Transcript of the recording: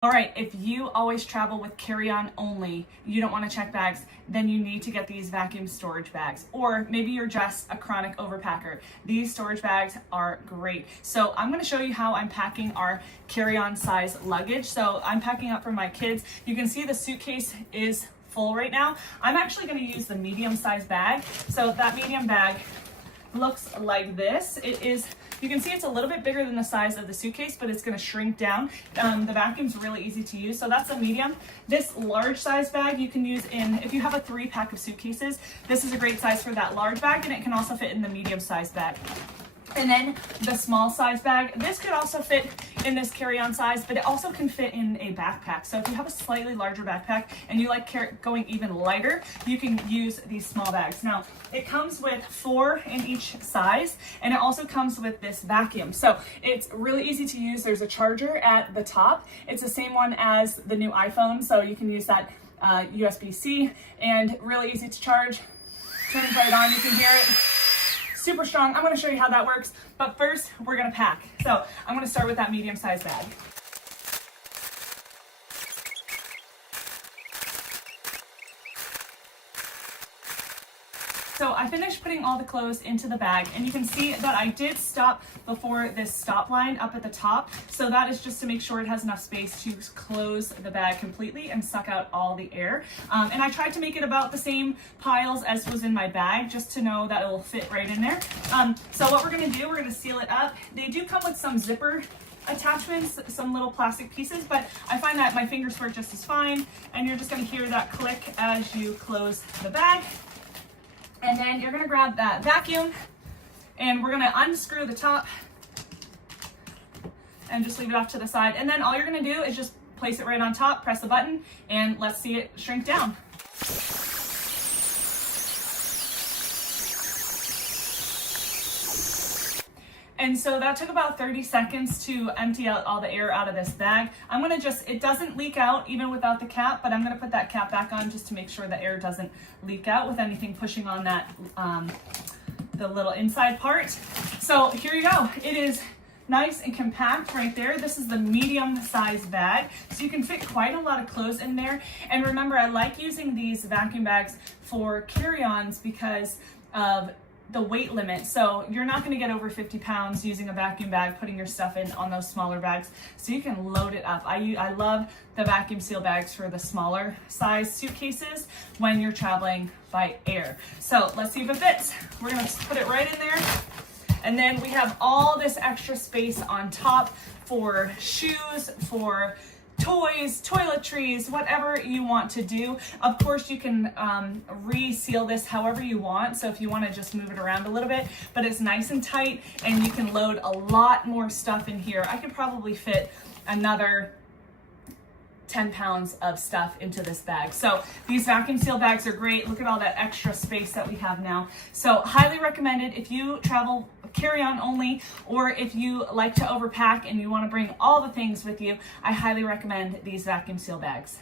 All right, if you always travel with carry-on only, you don't want to check bags, then you need to get these vacuum storage bags. Or maybe you're just a chronic overpacker. These storage bags are great. So I'm going to show you how I'm packing our carry-on size luggage. So I'm packing up for my kids. You can see the suitcase is full right now. I'm actually going to use the medium size bag. So that medium bag looks like this. You can see it's a little bit bigger than the size of the suitcase, but it's going to shrink down. The vacuum's really easy to use, so that's a medium. This large size bag you can use if you have a 3-pack of suitcases, this is a great size for that large bag, and it can also fit in the medium size bag. And then the small size bag, this could also fit in this carry-on size, but it also can fit in a backpack. So if you have a slightly larger backpack and you like going even lighter, you can use these small bags. Now, it comes with 4 in each size, and it also comes with this vacuum. So it's really easy to use. There's a charger at the top. It's the same one as the new iPhone, so you can use that USB-C, and really easy to charge. Turn it right on, you can hear it. Super strong. I'm going to show you how that works, but first we're going to pack. So I'm going to start with that medium sized bag. So I finished putting all the clothes into the bag, and you can see that I did stop before this stop line up at the top. So that is just to make sure it has enough space to close the bag completely and suck out all the air. And I tried to make it about the same piles as was in my bag, just to know that it will fit right in there. So what we're going to do, we're going to seal it up. They do come with some zipper attachments, some little plastic pieces, but I find that my fingers work just as fine. And you're just going to hear that click as you close the bag. And then you're going to grab that vacuum, and we're going to unscrew the top and just leave it off to the side. And then all you're going to do is just place it right on top, press the button, and let's see it shrink down. And so that took about 30 seconds to empty out all the air out of this bag. I'm gonna it doesn't leak out even without the cap, but I'm gonna put that cap back on just to make sure the air doesn't leak out with anything pushing on that, the little inside part. So here you go. It is nice and compact right there. This is the medium size bag, so you can fit quite a lot of clothes in there. And remember, I like using these vacuum bags for carry-ons because of the weight limit. So you're not going to get over 50 pounds using a vacuum bag, putting your stuff in on those smaller bags, so you can load it up. I love the vacuum seal bags for the smaller size suitcases when you're traveling by air. So let's see if it fits. We're going to put it right in there. And then we have all this extra space on top for shoes, for toys, toiletries, whatever you want to do. Of course, you can reseal this however you want. So if you want to just move it around a little bit, but it's nice and tight, and you can load a lot more stuff in here. I could probably fit another 10 pounds of stuff into this bag. So these vacuum seal bags are great. Look at all that extra space that we have now. So highly recommended if you travel carry-on only, or if you like to overpack and you want to bring all the things with you. I highly recommend these vacuum seal bags.